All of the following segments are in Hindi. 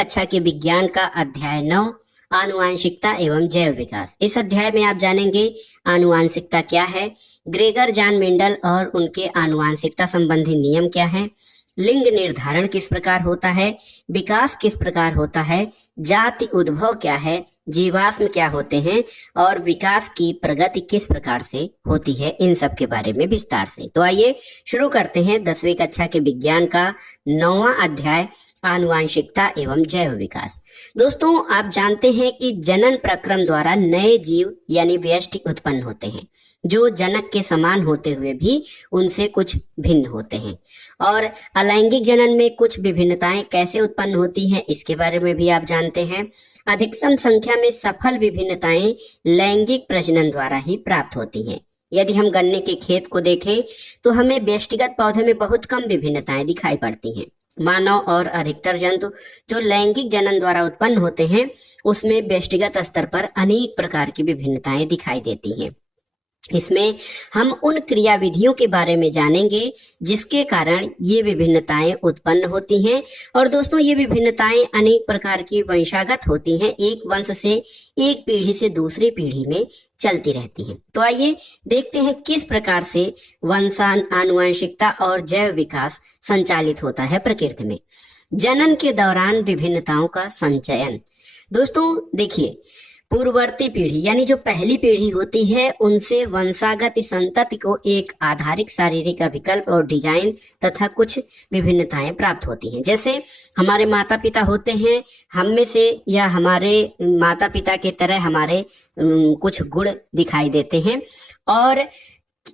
कक्षा के विज्ञान का अध्याय 9 आनुवांशिकता एवं जैव विकास। इस अध्याय में आप जानेंगे आनुवांशिकता क्या है, ग्रेगर जान मेंडल और उनके आनुवांशिकता संबंधी नियम क्या हैं, लिंग निर्धारण किस प्रकार होता है, विकास किस प्रकार होता है, जाति उद्भव क्या है, जीवाश्म क्या होते हैं और विकास की प्रगति किस प्रकार से होती है, इन सब के बारे में विस्तार से। तो आइए शुरू करते हैं 10वीं कक्षा के विज्ञान का 9वां अध्याय आनुवांशिकता एवं जैव विकास। दोस्तों, आप जानते हैं कि जनन प्रक्रम द्वारा नए जीव यानी व्यष्टि उत्पन्न होते हैं जो जनक के समान होते हुए भी उनसे कुछ भिन्न होते हैं। और अलैंगिक जनन में कुछ विभिन्नताएं कैसे उत्पन्न होती हैं इसके बारे में भी आप जानते हैं। अधिकतम संख्या में सफल विभिन्नताएं लैंगिक प्रजनन द्वारा ही प्राप्त होती हैं। यदि हम गन्ने के खेत को देखें तो हमें व्यष्टिगत पौधे में बहुत कम विभिन्नताएं दिखाई पड़ती हैं। मानव और अधिकतर जंतु जो लैंगिक जनन द्वारा उत्पन्न होते हैं उसमें व्यष्टिगत स्तर पर अनेक प्रकार की विभिन्नताएं दिखाई देती हैं। इसमें हम उन क्रियाविधियों के बारे में जानेंगे जिसके कारण ये विभिन्नताएं उत्पन्न होती हैं। और दोस्तों, ये विभिन्नताएं अनेक प्रकार की वंशागत होती हैं, एक वंश से एक पीढ़ी से दूसरी पीढ़ी में चलती रहती हैं। तो आइए देखते हैं किस प्रकार से आनुवंशिकता और जैव विकास संचालित होता है प्रकृति में। जनन के दौरान विभिन्नताओं का संचयन। दोस्तों देखिए, पूर्ववर्ती पीढ़ी यानी जो पहली पीढ़ी होती है उनसे वंशागत संतति को एक आधारिक शारीरिक विकल्प और डिजाइन तथा कुछ विभिन्नताएं प्राप्त होती हैं। जैसे हमारे माता पिता होते हैं, हम में से या हमारे माता पिता के तरह हमारे कुछ गुण दिखाई देते हैं। और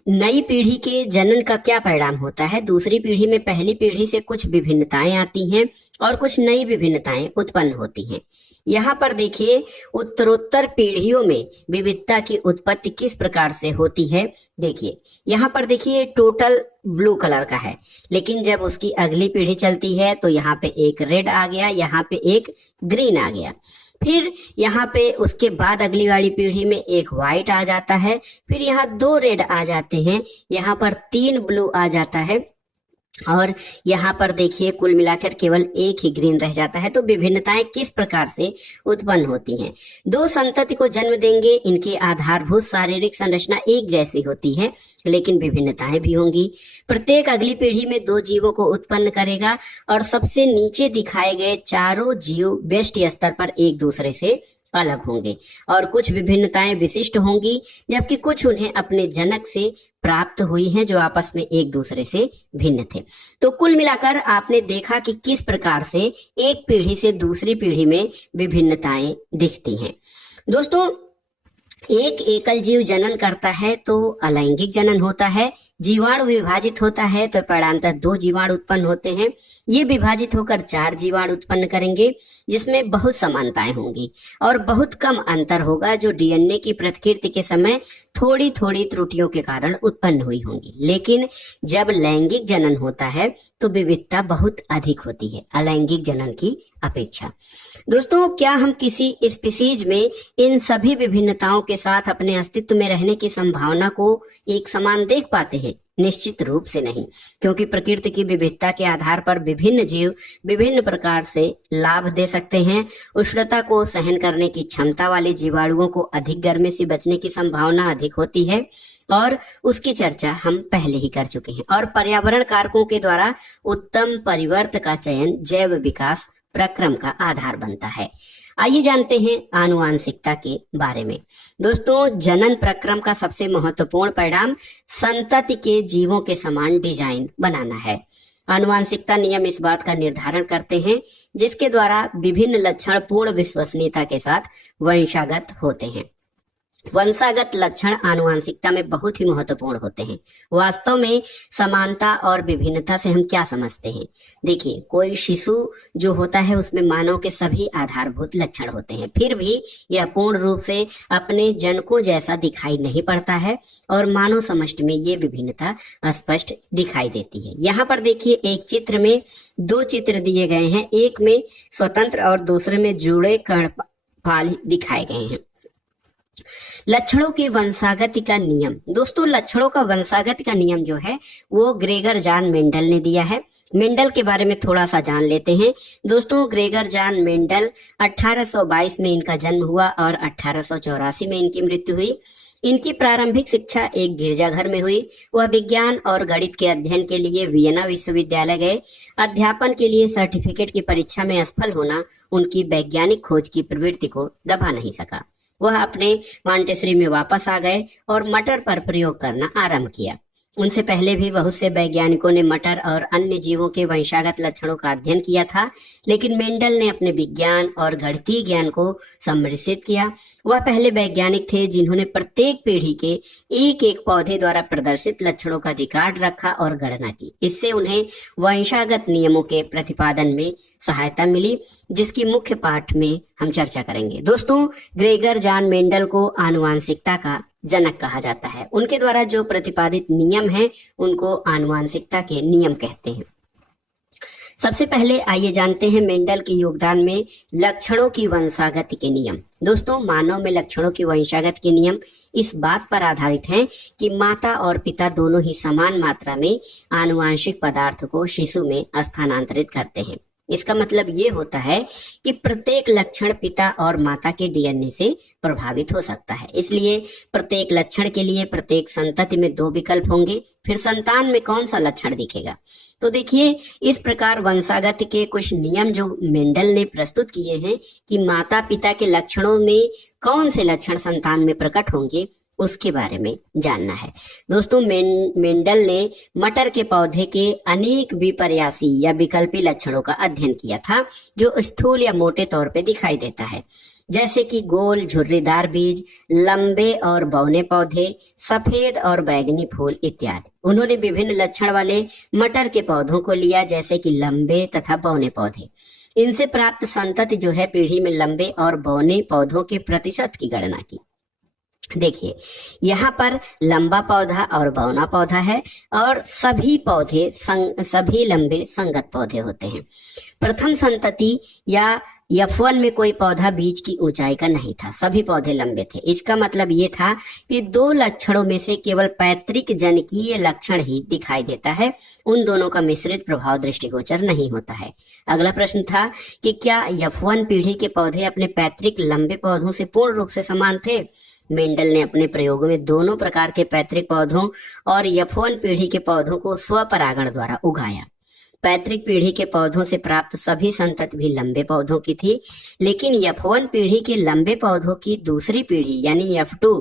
नई पीढ़ी के जनन का क्या परिणाम होता है, दूसरी पीढ़ी में पहली पीढ़ी से कुछ विभिन्नताएं आती हैं और कुछ नई विभिन्नताएं उत्पन्न होती हैं। यहाँ पर देखिए, उत्तरोत्तर पीढ़ियों में विविधता की उत्पत्ति किस प्रकार से होती है। देखिए यहाँ पर देखिए, टोटल ब्लू कलर का है, लेकिन जब उसकी अगली पीढ़ी चलती है तो यहाँ पे एक रेड आ गया, यहाँ पे एक ग्रीन आ गया, फिर यहाँ पे उसके बाद अगली वाली पीढ़ी में एक व्हाइट आ जाता है, फिर यहाँ 2 रेड आ जाते हैं, यहाँ पर 3 ब्लू आ जाता है और यहाँ पर देखिए कुल मिलाकर केवल एक ही ग्रीन रह जाता है। तो विभिन्नताएं किस प्रकार से उत्पन्न होती हैं। 2 संतति को जन्म देंगे, इनकी आधारभूत शारीरिक संरचना एक जैसी होती है लेकिन विभिन्नताएं भी होंगी। प्रत्येक अगली पीढ़ी में 2 जीवों को उत्पन्न करेगा और सबसे नीचे दिखाए गए चारों जीव व्यष्टि स्तर पर एक दूसरे से अलग होंगे और कुछ विभिन्नताएं विशिष्ट होंगी, जबकि कुछ उन्हें अपने जनक से प्राप्त हुई हैं जो आपस में एक दूसरे से भिन्न थे। तो कुल मिलाकर आपने देखा कि किस प्रकार से एक पीढ़ी से दूसरी पीढ़ी में विभिन्नताएं दिखती हैं। दोस्तों, एक एकल जीव जनन करता है तो अलैंगिक जनन होता है। जीवाणु विभाजित होता है तो परिणामतः 2 जीवाणु उत्पन्न होते हैं। ये विभाजित होकर 4 जीवाणु उत्पन्न करेंगे जिसमें बहुत समानताएं होंगी और बहुत कम अंतर होगा जो डीएनए की प्रतिकृति के समय थोड़ी थोड़ी त्रुटियों के कारण उत्पन्न हुई होंगी। लेकिन जब लैंगिक जनन होता है तो विविधता बहुत अधिक होती है अलैंगिक जनन की अपेक्षा। दोस्तों, क्या हम किसी स्पीशीज में इन सभी विभिन्नताओं के साथ अपने अस्तित्व में रहने की संभावना को एक समान देख पाते हैं? निश्चित रूप से नहीं, क्योंकि प्रकृति की विविधता के आधार पर विभिन्न जीव विभिन्न प्रकार से लाभ दे सकते हैं। उष्णता को सहन करने की क्षमता वाले जीवाणुओं को अधिक गर्मी से बचने की संभावना अधिक होती है और उसकी चर्चा हम पहले ही कर चुके हैं। और पर्यावरण कारकों के द्वारा उत्तम परिवर्त का चयन जैव विकास प्रक्रम का आधार बनता है। आइए जानते हैं आनुवांशिकता के बारे में। दोस्तों, जनन प्रक्रम का सबसे महत्वपूर्ण परिणाम संतति के जीवों के समान डिजाइन बनाना है। आनुवांशिकता नियम इस बात का निर्धारण करते हैं जिसके द्वारा विभिन्न लक्षण पूर्ण विश्वसनीयता के साथ वंशागत होते हैं। वंशागत लक्षण आनुवांशिकता में बहुत ही महत्वपूर्ण होते हैं। वास्तव में समानता और विभिन्नता से हम क्या समझते हैं? देखिए, कोई शिशु जो होता है उसमें मानव के सभी आधारभूत लक्षण होते हैं, फिर भी यह पूर्ण रूप से अपने जनकों जैसा दिखाई नहीं पड़ता है और मानव समष्टि में ये विभिन्नता स्पष्ट दिखाई देती है। यहाँ पर देखिए, एक चित्र में 2 चित्र दिए गए हैं, एक में स्वतंत्र और दूसरे में जुड़े कर्णपाल दिखाए गए हैं। लक्षणों की वंशागति का नियम। दोस्तों, लक्षणों का वंशागति का नियम जो है वो ग्रेगर जान मेंडल ने दिया है मेंडल के बारे में थोड़ा सा जान लेते हैं। दोस्तों, ग्रेगर जॉन मेंडल 1822 में इनका जन्म हुआ और 1884 में इनकी मृत्यु हुई। इनकी प्रारंभिक शिक्षा एक गिरजाघर में हुई। वह विज्ञान और गणित के अध्ययन के लिए वियना विश्वविद्यालय गए। अध्यापन के लिए सर्टिफिकेट की परीक्षा में असफल होना उनकी वैज्ञानिक खोज की प्रवृत्ति को दबा नहीं सका। वह अपने मॉन्टेसरी में वापस आ गए और मटर पर प्रयोग करना आरंभ किया। उनसे पहले भी बहुत से वैज्ञानिकों ने मटर और अन्य जीवों के वंशागत लक्षणों का अध्ययन किया था, लेकिन मेंडल ने अपने विज्ञान और गणितीय ज्ञान को सम्मिश्रित किया। वह पहले वैज्ञानिक थे जिन्होंने प्रत्येक पीढ़ी के एक एक पौधे द्वारा प्रदर्शित लक्षणों का रिकॉर्ड रखा और गणना की। इससे उन्हें वंशागत नियमों के प्रतिपादन में सहायता मिली, जिसकी मुख्य पाठ में हम चर्चा करेंगे। दोस्तों, ग्रेगर जॉन मेंडल को आनुवांशिकता का जनक कहा जाता है। उनके द्वारा जो प्रतिपादित नियम हैं उनको आनुवांशिकता के नियम कहते हैं। सबसे पहले आइए जानते हैं मेंडल के योगदान में लक्षणों की वंशागति के नियम। दोस्तों, मानव में लक्षणों की वंशागत के नियम इस बात पर आधारित हैं कि माता और पिता दोनों ही समान मात्रा में आनुवांशिक पदार्थ को शिशु में स्थानांतरित करते हैं। इसका मतलब ये होता है कि प्रत्येक लक्षण पिता और माता के डीएनए से प्रभावित हो सकता है। इसलिए प्रत्येक लक्षण के लिए प्रत्येक संतति में 2 विकल्प होंगे। फिर संतान में कौन सा लक्षण दिखेगा? तो देखिए, इस प्रकार वंशागत के कुछ नियम जो मेंडल ने प्रस्तुत किए हैं कि माता पिता के लक्षणों में कौन से लक्षण संतान में प्रकट होंगे, उसके बारे में जानना है। दोस्तों, मेंडल ने मटर के पौधे के अनेक विपर्यासी या विकल्पी लक्षणों का अध्ययन किया था, जो स्थूल या मोटे तौर पे दिखाई देता है, जैसे कि गोल झुर्रीदार बीज, लंबे और बौने पौधे, सफेद और बैंगनी फूल इत्यादि। उन्होंने विभिन्न लक्षण वाले मटर के पौधों को लिया, जैसे कि लंबे तथा बौने पौधे। इनसे प्राप्त संतति जो है पीढ़ी में लंबे और बौने पौधों के प्रतिशत की गणना की। देखिए, यहाँ पर लंबा पौधा और बौना पौधा है और सभी पौधे सभी लंबे संगत पौधे होते हैं। प्रथम संतति या F1 में कोई पौधा बीज की ऊंचाई का नहीं था, सभी पौधे लंबे थे। इसका मतलब ये था कि 2 लक्षणों में से केवल पैतृक जनकीय लक्षण ही दिखाई देता है, उन दोनों का मिश्रित प्रभाव दृष्टिगोचर नहीं होता है। अगला प्रश्न था कि क्या F1 पीढ़ी के पौधे अपने पैतृक लंबे पौधों से पूर्ण रूप से समान थे? मेंडल ने अपने प्रयोगों में दोनों प्रकार के पैतृक पौधों और F1 पीढ़ी के पौधों को स्वपरागण द्वारा उगाया। पैतृक पीढ़ी के पौधों से प्राप्त सभी संतति भी लंबे पौधों की थी, लेकिन F1 पीढ़ी के लंबे पौधों की दूसरी पीढ़ी यानी F2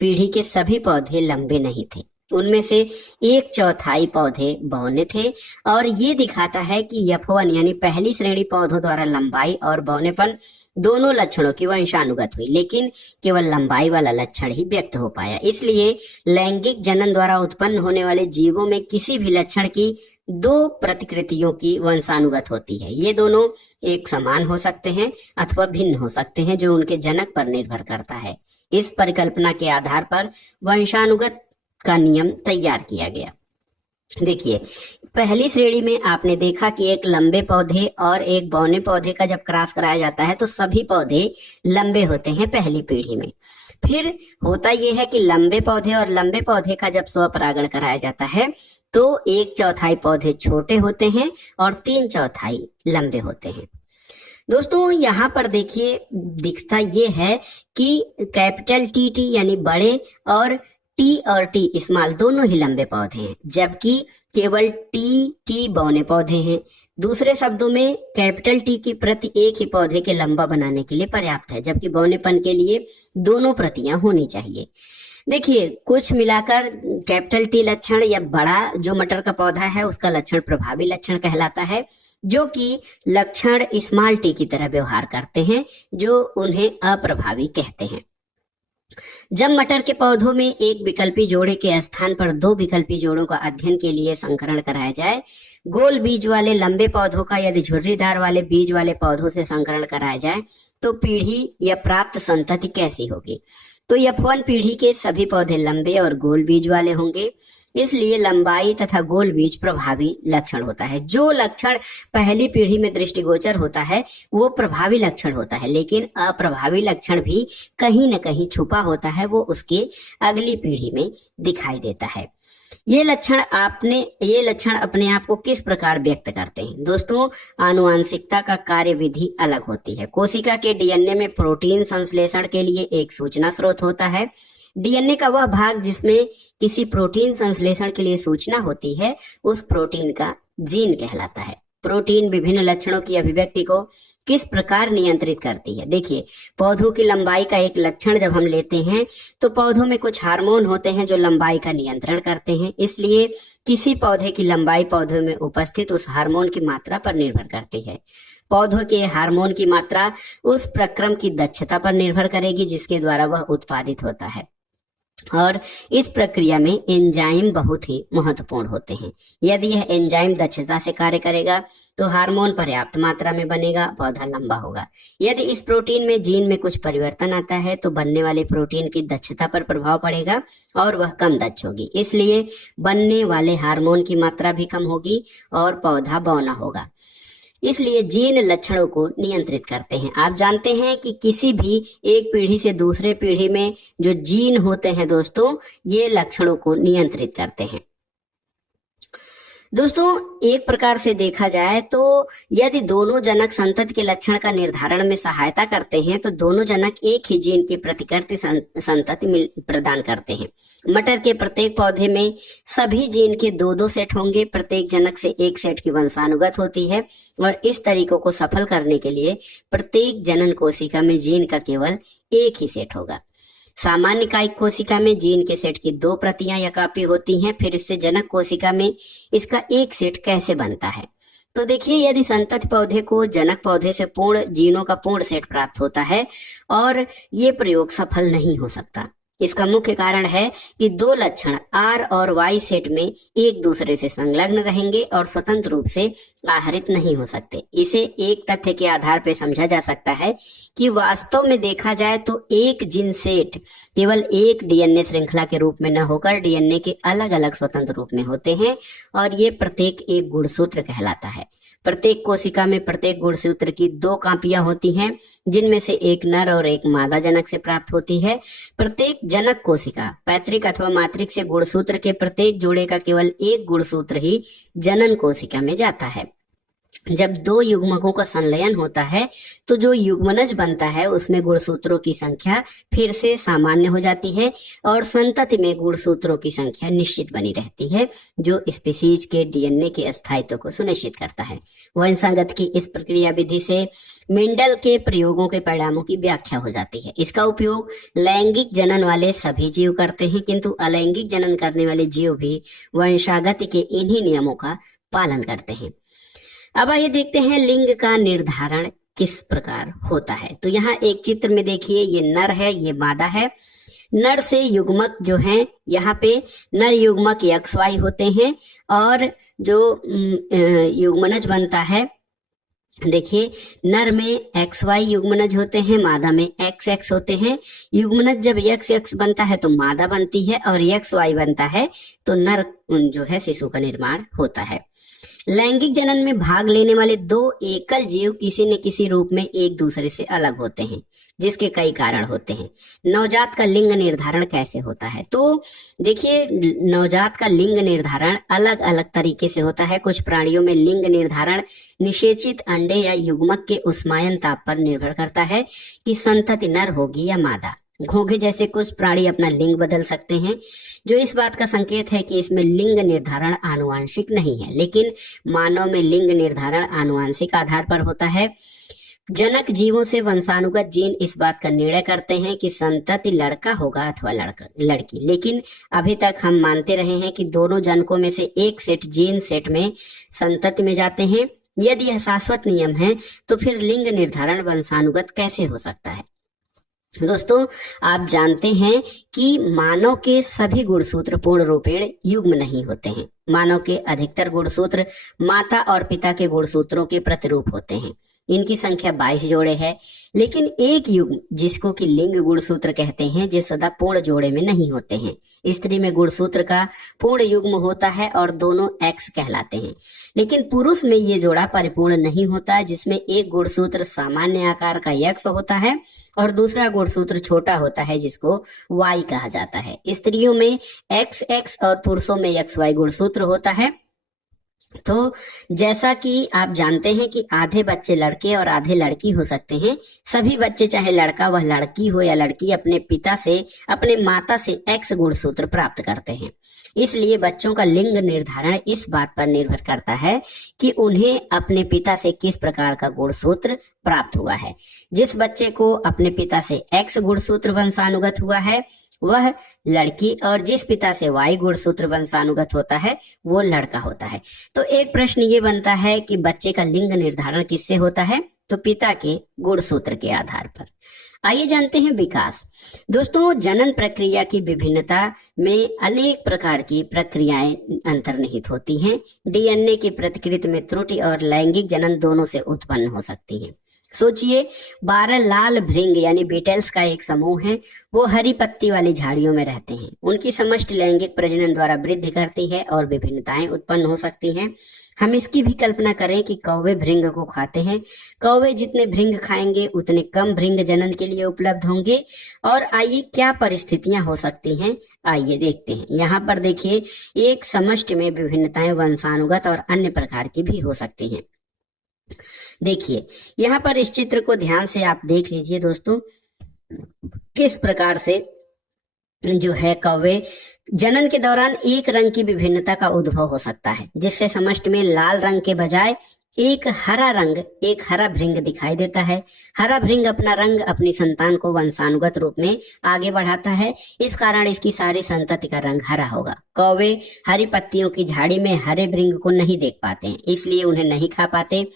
पीढ़ी के सभी पौधे लंबे नहीं थे। उनमें से 1/4 पौधे बौने थे और ये दिखाता है कि F1 यानी पहली श्रेणी पौधों द्वारा लंबाई और बौनेपन दोनों लक्षणों की वंशानुगत हुई, लेकिन केवल लंबाई वाला लक्षण ही व्यक्त हो पाया। इसलिए लैंगिक जनन द्वारा उत्पन्न होने वाले जीवों में किसी भी लक्षण की 2 प्रतिकृतियों की वंशानुगत होती है। ये दोनों एक समान हो सकते हैं अथवा भिन्न हो सकते हैं, जो उनके जनक पर निर्भर करता है। इस परिकल्पना के आधार पर वंशानुगत का नियम तैयार किया गया। देखिए, पहली श्रेणी में आपने देखा कि एक लंबे पौधे और एक बौने पौधे का जब क्रॉस कराया जाता है तो सभी पौधे लंबे होते हैं पहली पीढ़ी में। फिर होता यह है कि लंबे पौधे और लंबे पौधे का जब स्वपरागण कराया जाता है तो 1/4 पौधे छोटे होते हैं और 3/4 लंबे होते हैं। दोस्तों, यहाँ पर देखिए दिखता ये है कि कैपिटल टी यानी बड़े और टी और टी स्मॉल दोनों ही लंबे पौधे हैं, जबकि केवल टी बौने पौधे हैं। दूसरे शब्दों में कैपिटल टी की प्रति एक ही पौधे के लंबा बनाने के लिए पर्याप्त है, जबकि बौनेपन के लिए दोनों प्रतियां होनी चाहिए। देखिए, कुछ मिलाकर कैपिटल टी लक्षण या बड़ा जो मटर का पौधा है उसका लक्षण प्रभावी लक्षण कहलाता है, जो कि लक्षण स्मॉल टी की तरह व्यवहार करते हैं, जो उन्हें अप्रभावी कहते हैं। जब मटर के पौधों में एक विकल्पी जोड़े के स्थान पर 2 विकल्पी जोड़ों का अध्ययन के लिए संकरण कराया जाए, गोल बीज वाले लंबे पौधों का यदि झुर्रीदार वाले बीज वाले पौधों से संकरण कराया जाए तो पीढ़ी या प्राप्त संतति कैसी होगी? तो F1 पीढ़ी के सभी पौधे लंबे और गोल बीज वाले होंगे, इसलिए लंबाई तथा गोल बीज प्रभावी लक्षण होता है। जो लक्षण पहली पीढ़ी में दृष्टिगोचर होता है वो प्रभावी लक्षण होता है, लेकिन अप्रभावी लक्षण भी कहीं न कहीं छुपा होता है, वो उसके अगली पीढ़ी में दिखाई देता है। ये लक्षण अपने आप को किस प्रकार व्यक्त करते हैं? दोस्तों, आनुवांशिकता का कार्यविधि अलग होती है। कोशिका के डीएनए में प्रोटीन संश्लेषण के लिए एक सूचना स्रोत होता है। डीएनए का वह भाग जिसमें किसी प्रोटीन संश्लेषण के लिए सूचना होती है, उस प्रोटीन का जीन कहलाता है। प्रोटीन विभिन्न लक्षणों की अभिव्यक्ति को किस प्रकार नियंत्रित करती है? देखिए, पौधों की लंबाई का एक लक्षण जब हम लेते हैं तो पौधों में कुछ हार्मोन होते हैं जो लंबाई का नियंत्रण करते हैं। इसलिए किसी पौधे की लंबाई पौधों में उपस्थित उस हार्मोन की मात्रा पर निर्भर करती है। पौधों के हार्मोन की मात्रा उस प्रक्रम की दक्षता पर निर्भर करेगी जिसके द्वारा वह उत्पादित होता है, और इस प्रक्रिया में एंजाइम बहुत ही महत्वपूर्ण होते हैं। यदि यह एंजाइम दक्षता से कार्य करेगा तो हार्मोन पर्याप्त मात्रा में बनेगा, पौधा लंबा होगा। यदि इस प्रोटीन में जीन में कुछ परिवर्तन आता है तो बनने वाले प्रोटीन की दक्षता पर प्रभाव पड़ेगा और वह कम दक्ष होगी। इसलिए बनने वाले हार्मोन की मात्रा भी कम होगी और पौधा बौना होगा। इसलिए जीन लक्षणों को नियंत्रित करते हैं। आप जानते हैं कि किसी भी एक पीढ़ी से दूसरे पीढ़ी में जो जीन होते हैं दोस्तों, ये लक्षणों को नियंत्रित करते हैं। दोस्तों, एक प्रकार से देखा जाए तो यदि दोनों जनक संतति के लक्षण का निर्धारण में सहायता करते हैं तो दोनों जनक एक ही जीन की प्रतिकृति संतति प्रदान करते हैं। मटर के प्रत्येक पौधे में सभी जीन के दो दो सेट होंगे। प्रत्येक जनक से एक सेट की वंशानुगत होती है और इस तरीकों को सफल करने के लिए प्रत्येक जनन कोशिका में जीन का केवल एक ही सेट होगा। सामान्य कायिक कोशिका में जीन के सेट की दो प्रतियां या कॉपी होती हैं। फिर इससे जनक कोशिका में इसका एक सेट कैसे बनता है? तो देखिए, यदि संतति पौधे को जनक पौधे से पूर्ण जीनों का पूर्ण सेट प्राप्त होता है और ये प्रयोग सफल नहीं हो सकता। इसका मुख्य कारण है कि दो लक्षण R और Y सेट में एक दूसरे से संलग्न रहेंगे और स्वतंत्र रूप से आहरित नहीं हो सकते। इसे एक तथ्य के आधार पर समझा जा सकता है कि वास्तव में देखा जाए तो एक जीन सेट केवल एक डीएनए श्रृंखला के रूप में न होकर डीएनए के अलग अलग स्वतंत्र रूप में होते हैं और ये प्रत्येक एक गुणसूत्र कहलाता है। प्रत्येक कोशिका में प्रत्येक गुणसूत्र की दो कॉपियां होती हैं जिनमें से एक नर और एक मादा जनक से प्राप्त होती है। प्रत्येक जनक कोशिका पैतृक अथवा मातृक से गुणसूत्र के प्रत्येक जोड़े का केवल एक गुणसूत्र ही जनन कोशिका में जाता है। जब दो युग्मकों का संलयन होता है तो जो युग्मनज बनता है उसमें गुणसूत्रों की संख्या फिर से सामान्य हो जाती है और संतति में गुणसूत्रों की संख्या निश्चित बनी रहती है, जो स्पीशीज के डीएनए के स्थायित्व को सुनिश्चित करता है। वंशागत की इस प्रक्रिया विधि से मेंडल के प्रयोगों के परिणामों की व्याख्या हो जाती है। इसका उपयोग लैंगिक जनन वाले सभी जीव करते हैं, किंतु अलैंगिक जनन करने वाले जीव भी वंशागत के इन्हीं नियमों का पालन करते हैं। अब आइए देखते हैं लिंग का निर्धारण किस प्रकार होता है। तो यहाँ एक चित्र में देखिए, ये नर है, ये मादा है। नर से युग्मक जो हैं, यहाँ पे नर युग्मक XY होते हैं और जो युग्मनज बनता है, देखिए नर में XY युग्मनज होते हैं, मादा में XX होते हैं। युग्मनज जब XX बनता है तो मादा बनती है और XY बनता है तो नर जो है शिशु का निर्माण होता है। लैंगिक जनन में भाग लेने वाले दो एकल जीव किसी न किसी रूप में एक दूसरे से अलग होते हैं, जिसके कई कारण होते हैं। नवजात का लिंग निर्धारण कैसे होता है? तो देखिए, नवजात का लिंग निर्धारण अलग अलग तरीके से होता है। कुछ प्राणियों में लिंग निर्धारण निषेचित अंडे या युग्मक के उष्मायन ताप पर निर्भर करता है कि संतति नर होगी या मादा। घोंघे जैसे कुछ प्राणी अपना लिंग बदल सकते हैं, जो इस बात का संकेत है कि इसमें लिंग निर्धारण आनुवांशिक नहीं है। लेकिन मानव में लिंग निर्धारण आनुवांशिक आधार पर होता है। जनक जीवों से वंशानुगत जीन इस बात का निर्णय करते हैं कि संतति लड़का होगा अथवा लड़की। लेकिन अभी तक हम मानते रहे हैं कि दोनों जनकों में से एक सेट जीन सेट में संतति में जाते हैं। यदि यह शाश्वत नियम है तो फिर लिंग निर्धारण वंशानुगत कैसे हो सकता है? दोस्तों, आप जानते हैं कि मानव के सभी गुणसूत्र पूर्ण रूपेण युग्म नहीं होते हैं। मानव के अधिकतर गुणसूत्र माता और पिता के गुणसूत्रों के प्रतिरूप होते हैं। इनकी संख्या 22 जोड़े है। लेकिन एक युग्म जिसको कि लिंग गुणसूत्र कहते हैं, जे सदा पूर्ण जोड़े में नहीं होते हैं। स्त्री में गुणसूत्र का पूर्ण युग्म होता है और दोनों एक्स कहलाते हैं। लेकिन पुरुष में ये जोड़ा परिपूर्ण नहीं होता है, जिसमें एक गुणसूत्र सामान्य आकार का एक्स होता है और दूसरा गुणसूत्र छोटा होता है जिसको वाई कहा जाता है। स्त्रियों में एक्स एक्स और पुरुषों में एक्स वाई गुणसूत्र होता है। तो जैसा कि आप जानते हैं कि आधे बच्चे लड़के और आधे लड़की हो सकते हैं। सभी बच्चे, चाहे लड़का वह लड़की हो या लड़की, अपने पिता से, अपने माता से एक्स गुणसूत्र प्राप्त करते हैं। इसलिए बच्चों का लिंग निर्धारण इस बात पर निर्भर करता है कि उन्हें अपने पिता से किस प्रकार का गुणसूत्र प्राप्त हुआ है। जिस बच्चे को अपने पिता से एक्स गुणसूत्र वंशानुगत हुआ है वह लड़की, और जिस पिता से वाई गुणसूत्र वंशानुगत होता है वो लड़का होता है। तो एक प्रश्न ये बनता है कि बच्चे का लिंग निर्धारण किससे होता है? तो पिता के गुणसूत्र के आधार पर। आइए जानते हैं विकास। दोस्तों, जनन प्रक्रिया की विभिन्नता में अनेक प्रकार की प्रक्रियाएं अंतर्निहित होती हैं। डीएनए की प्रतिकृति में त्रुटि और लैंगिक जनन दोनों से उत्पन्न हो सकती हैं। सोचिए, 12 लाल भृंग यानी बीटल्स का एक समूह है। वो हरी पत्ती वाली झाड़ियों में रहते हैं। उनकी समष्टि लैंगिक प्रजनन द्वारा वृद्धि करती है और विभिन्नताएं उत्पन्न हो सकती हैं। हम इसकी भी कल्पना करें कि कौवे भृंग को खाते हैं। कौवे जितने भृंग खाएंगे उतने कम भृंग जनन के लिए उपलब्ध होंगे। और आइए क्या परिस्थितियां हो सकती हैं, आइए देखते हैं। यहाँ पर देखिए, एक समष्टि में विभिन्नताएं वंशानुगत और अन्य प्रकार की भी हो सकती हैं। देखिए, यहाँ पर इस चित्र को ध्यान से आप देख लीजिए दोस्तों, किस प्रकार से जो है कौवे जनन के दौरान एक रंग की विभिन्नता का उद्भव हो सकता है, जिससे समष्टि में लाल रंग के बजाय एक हरा भृंग दिखाई देता है। हरा भृंग अपना रंग अपनी संतान को वंशानुगत रूप में आगे बढ़ाता है। इस कारण इसकी सारी संतति का रंग हरा होगा। कौवे हरी पत्तियों की झाड़ी में हरे भृंग को नहीं देख पाते हैं, इसलिए उन्हें नहीं खा पाते।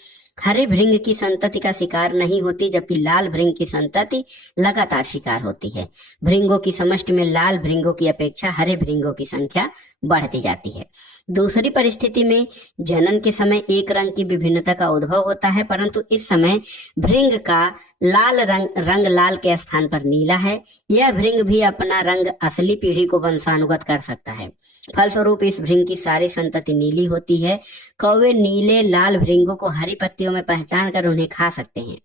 हरे भृंग की संतति का शिकार नहीं होती, जबकि लाल भृंग की संतति लगातार शिकार होती है। भृंगों की समष्टि में लाल भृंगों की अपेक्षा हरे भृंगों की संख्या बढ़ती जाती है। दूसरी परिस्थिति में जनन के समय एक रंग की विभिन्नता का उद्भव होता है, परंतु इस समय भृंग का लाल रंग लाल के स्थान पर नीला है। यह भृंग भी अपना रंग असली पीढ़ी को वंशानुगत कर सकता है। फलस्वरूप इस भृंग की सारी संतति नीली होती है। कौवे नीले लाल भृंगों को हरी पत्तियों में पहचान कर उन्हें खा सकते हैं।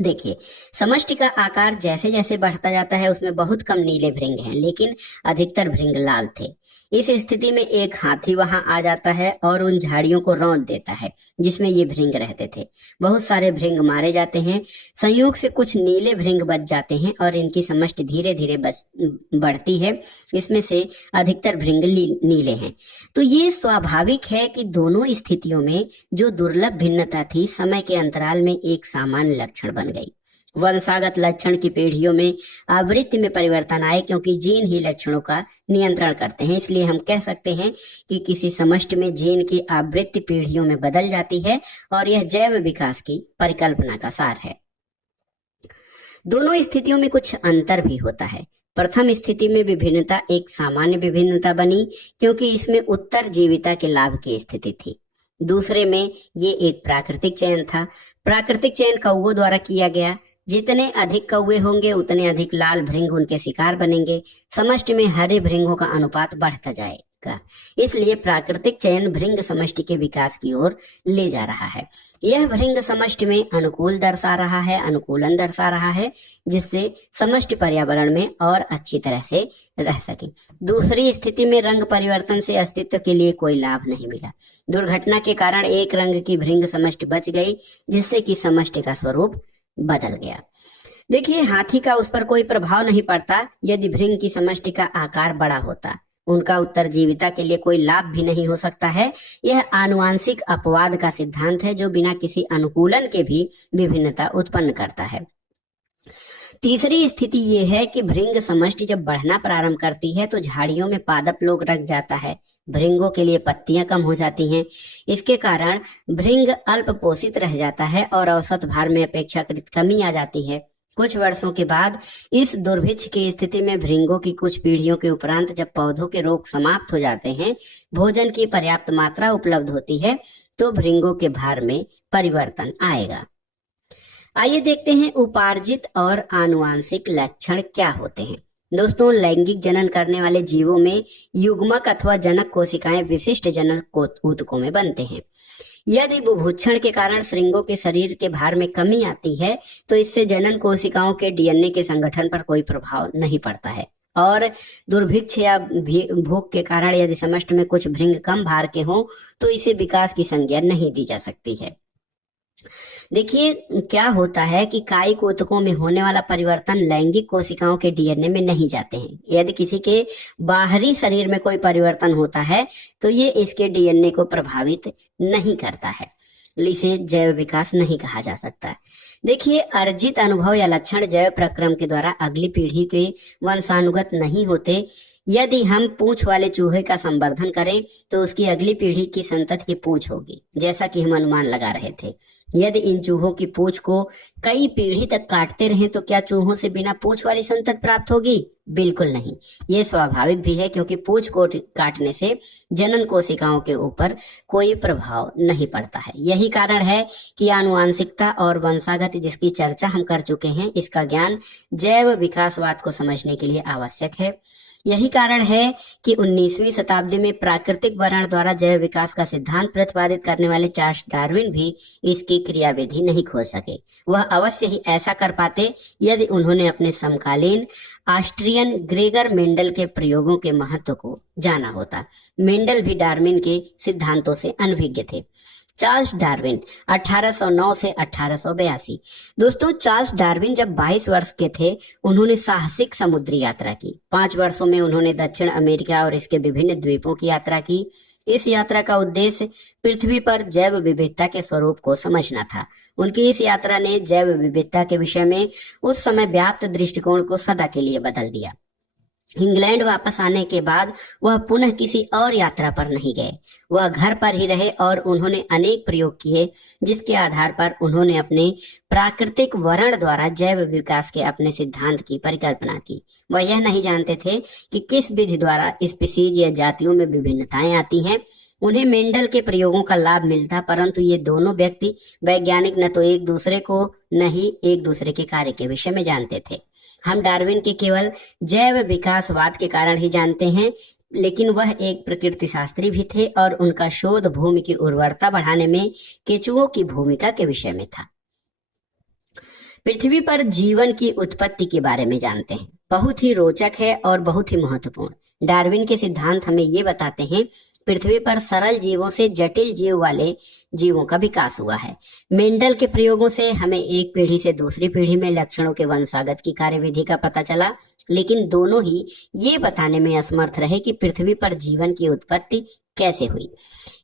देखिए, समष्टि का आकार जैसे जैसे बढ़ता जाता है उसमें बहुत कम नीले भृंग हैं, लेकिन अधिकतर भृंग लाल थे। इस स्थिति में एक हाथी वहां आ जाता है और उन झाड़ियों को रौंद देता है जिसमें ये भृंग रहते थे। बहुत सारे भृंग मारे जाते हैं। संयोग से कुछ नीले भृंग बच जाते हैं और इनकी समष्टि धीरे धीरे बढ़ती है। इसमें से अधिकतर भृंग नीले हैं। तो ये स्वाभाविक है कि दोनों स्थितियों में जो दुर्लभ भिन्नता थी, समय के अंतराल में एक सामान्य लक्षण बन गई। वंशागत लक्षण की पीढ़ियों में आवृत्ति में परिवर्तन आए, क्योंकि जीन ही लक्षणों का नियंत्रण करते हैं। इसलिए हम कह सकते हैं कि किसी समष्टि में जीन की आवृत्ति पीढ़ियों में बदल जाती है और यह जैव विकास की परिकल्पना का सार है। दोनों स्थितियों में कुछ अंतर भी होता है। प्रथम स्थिति में विभिन्नता एक सामान्य विभिन्नता बनी, क्योंकि इसमें उत्तरजीविता के लाभ की स्थिति थी। दूसरे में ये एक प्राकृतिक चयन था। प्राकृतिक चयन कौवों द्वारा किया गया। जितने अधिक कौवे होंगे उतने अधिक लाल भृंग उनके शिकार बनेंगे। समष्टि में हरे भृंगों का अनुपात बढ़ता जाएगा। इसलिए प्राकृतिक चयन भृंग समष्टि के विकास की ओर ले जा रहा है। यह भृंग समष्टि में अनुकूलन दर्शा रहा है, जिससे समष्टि पर्यावरण में और अच्छी तरह से रह सके। दूसरी स्थिति में रंग परिवर्तन से अस्तित्व के लिए कोई लाभ नहीं मिला। दुर्घटना के कारण एक रंग की भृंग समष्टि बच गई, जिससे कि समष्टि का स्वरूप बदल गया। देखिए, हाथी का उस पर कोई प्रभाव नहीं पड़ता। यदि भृंग की समष्टि का आकार बड़ा होता, उनका उत्तरजीविता के लिए कोई लाभ भी नहीं हो सकता है। यह आनुवांशिक अपवाद का सिद्धांत है, जो बिना किसी अनुकूलन के भी विभिन्नता उत्पन्न करता है। तीसरी स्थिति यह है कि भृंग समष्टि जब बढ़ना प्रारंभ करती है तो झाड़ियों में पादप लोग रख जाता है। भृंगों के लिए पत्तियां कम हो जाती हैं। इसके कारण भृंग अल्प पोषित रह जाता है और औसत भार में अपेक्षाकृत कमी आ जाती है। कुछ वर्षों के बाद इस दुर्भिक्ष की स्थिति में भृंगों की कुछ पीढ़ियों के उपरांत जब पौधों के रोग समाप्त हो जाते हैं, भोजन की पर्याप्त मात्रा उपलब्ध होती है, तो भृंगों के भार में परिवर्तन आएगा। आइए देखते हैं उपार्जित और आनुवांशिक लक्षण क्या होते हैं। दोस्तों, लैंगिक जनन करने वाले जीवों में युग्मक अथवा जनक कोशिकाएं विशिष्ट जनक ऊतकों में बनते हैं। यदि बुभुक्षण के कारण श्रृंगों के शरीर के भार में कमी आती है तो इससे जनन कोशिकाओं के डीएनए के संगठन पर कोई प्रभाव नहीं पड़ता है। और दुर्भिक्ष या भूख के कारण यदि समष्टि में कुछ भृंग कम भार के हों तो इसे विकास की संज्ञा नहीं दी जा सकती है। देखिए क्या होता है कि कायिक ऊतकों में होने वाला परिवर्तन लैंगिक कोशिकाओं के डीएनए में नहीं जाते हैं। यदि किसी के बाहरी शरीर में कोई परिवर्तन होता है तो ये इसके डीएनए को प्रभावित नहीं करता है, इसे जैव विकास नहीं कहा जा सकता। देखिए, अर्जित अनुभव या लक्षण जैव प्रक्रम के द्वारा अगली पीढ़ी के वंशानुगत नहीं होते। यदि हम पूंछ वाले चूहे का संवर्धन करें तो उसकी अगली पीढ़ी की संतति की पूंछ होगी, जैसा कि हम अनुमान लगा रहे थे। यदि इन चूहों की पूंछ को कई पीढ़ी तक काटते रहें तो क्या चूहों से बिना पूंछ वाली संतति प्राप्त होगी? बिल्कुल नहीं। ये स्वाभाविक भी है क्योंकि पूंछ को काटने से जनन कोशिकाओं के ऊपर कोई प्रभाव नहीं पड़ता है। यही कारण है कि आनुवांशिकता और वंशागत जिसकी चर्चा हम कर चुके हैं, इसका ज्ञान जैव विकासवाद को समझने के लिए आवश्यक है। यही कारण है कि 19वीं शताब्दी में प्राकृतिक वर्ण द्वारा जैव विकास का सिद्धांत प्रतिपादित करने वाले चार्ल्स डार्विन भी इसकी क्रियाविधि नहीं खोज सके। वह अवश्य ही ऐसा कर पाते यदि उन्होंने अपने समकालीन ऑस्ट्रियन ग्रेगर मेंडल के प्रयोगों के महत्व को जाना होता। मेंडल भी डार्विन के सिद्धांतों से अनभिज्ञ थे। चार्ल्स डार्विन 1809 से 1882। दोस्तों, चार्ल्स डार्विन जब 22 वर्ष के थे उन्होंने साहसिक समुद्री यात्रा की। 5 वर्षों में उन्होंने दक्षिण अमेरिका और इसके विभिन्न द्वीपों की यात्रा की। इस यात्रा का उद्देश्य पृथ्वी पर जैव विविधता के स्वरूप को समझना था। उनकी इस यात्रा ने जैव विविधता के विषय में उस समय व्याप्त दृष्टिकोण को सदा के लिए बदल दिया। इंग्लैंड वापस आने के बाद वह पुनः किसी और यात्रा पर नहीं गए। वह घर पर ही रहे और उन्होंने अनेक प्रयोग किए जिसके आधार पर उन्होंने अपने प्राकृतिक वर्ण द्वारा जैव विकास के अपने सिद्धांत की परिकल्पना की। वह यह नहीं जानते थे कि किस विधि द्वारा स्पीशीज या जातियों में विभिन्नताएं आती हैं। उन्हें मेंडल के प्रयोगों का लाभ मिलता, परंतु ये दोनों व्यक्ति वैज्ञानिक न तो एक दूसरे को न ही एक दूसरे के कार्य के विषय में जानते थे। हम डार्विन के केवल जैव विकासवाद के कारण ही जानते हैं, लेकिन वह एक प्रकृति शास्त्री भी थे और उनका शोध भूमि की उर्वरता बढ़ाने में केंचुओं की भूमिका के विषय में था। पृथ्वी पर जीवन की उत्पत्ति के बारे में जानते हैं। बहुत ही रोचक है और बहुत ही महत्वपूर्ण। डार्विन के सिद्धांत हमें ये बताते हैं पृथ्वी पर सरल जीवों से जटिल जीव वाले जीवों का विकास हुआ है। मेंडल के प्रयोगों से हमें एक पीढ़ी से दूसरी पीढ़ी में लक्षणों के वंशागत की कार्यविधि का पता चला, लेकिन दोनों ही ये बताने में असमर्थ रहे कि पृथ्वी पर जीवन की उत्पत्ति कैसे हुई।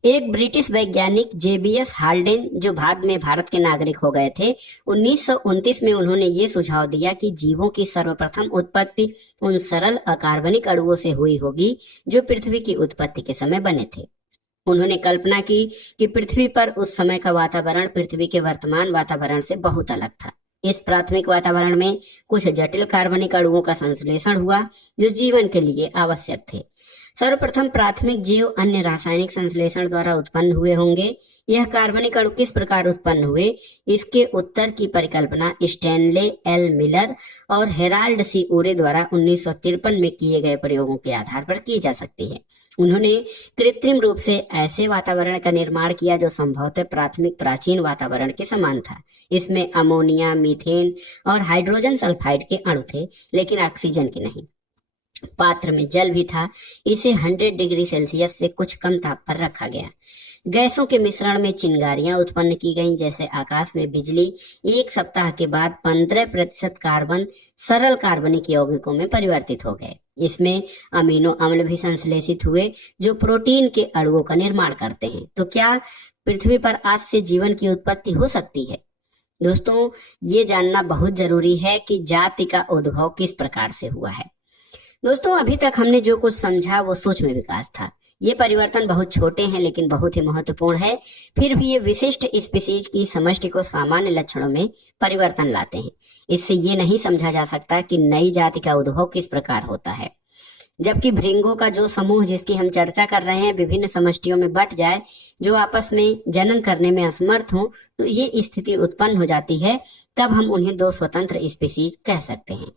एक ब्रिटिश वैज्ञानिक जेबीएस हाल्डेन, जो बाद में भारत के नागरिक हो गए थे, 1929 में उन्होंने ये सुझाव दिया कि जीवों की सर्वप्रथम उत्पत्ति उन सरल अकार्बनिक अणुओं से हुई होगी जो पृथ्वी की उत्पत्ति के समय बने थे। उन्होंने कल्पना की कि पृथ्वी पर उस समय का वातावरण पृथ्वी के वर्तमान वातावरण से बहुत अलग था। इस प्राथमिक वातावरण में कुछ जटिल कार्बनिक अणुओं का संश्लेषण हुआ जो जीवन के लिए आवश्यक थे। सर्वप्रथम प्राथमिक जीव अन्य रासायनिक संश्लेषण द्वारा उत्पन्न हुए होंगे। यह कार्बनिक अणु किस प्रकार उत्पन्न हुए, इसके उत्तर की परिकल्पना स्टैनले एल मिलर और हेराल्ड सी उरे द्वारा 1953 में किए गए प्रयोगों के आधार पर की जा सकती है। उन्होंने कृत्रिम रूप से ऐसे वातावरण का निर्माण किया जो संभवतः प्राथमिक प्राचीन वातावरण के समान था। इसमें अमोनिया, मीथेन और हाइड्रोजन सल्फाइड के अणु थे, लेकिन ऑक्सीजन के नहीं। पात्र में जल भी था। इसे 100 डिग्री सेल्सियस से कुछ कम ताप पर रखा गया। गैसों के मिश्रण में चिंगारियां उत्पन्न की गईं, जैसे आकाश में बिजली। 1 सप्ताह के बाद 15% कार्बन सरल कार्बनिक यौगिकों में परिवर्तित हो गए। इसमें अमीनो अम्ल भी संश्लेषित हुए जो प्रोटीन के अणुओं का निर्माण करते हैं। तो क्या पृथ्वी पर आज से जीवन की उत्पत्ति हो सकती है? दोस्तों, ये जानना बहुत जरूरी है कि जाति का उद्भव किस प्रकार से हुआ है। दोस्तों, अभी तक हमने जो कुछ समझा वो सूक्ष्म विकास था। ये परिवर्तन बहुत छोटे हैं लेकिन बहुत ही महत्वपूर्ण है। फिर भी ये विशिष्ट स्पीशीज की समष्टि को सामान्य लक्षणों में परिवर्तन लाते हैं। इससे ये नहीं समझा जा सकता कि नई जाति का उद्भव किस प्रकार होता है। जबकि भृंगों का जो समूह जिसकी हम चर्चा कर रहे हैं विभिन्न समष्टियों में बट जाए, जो आपस में जनन करने में असमर्थ हो, तो ये स्थिति उत्पन्न हो जाती है। तब हम उन्हें दो स्वतंत्र स्पीसीज कह सकते हैं।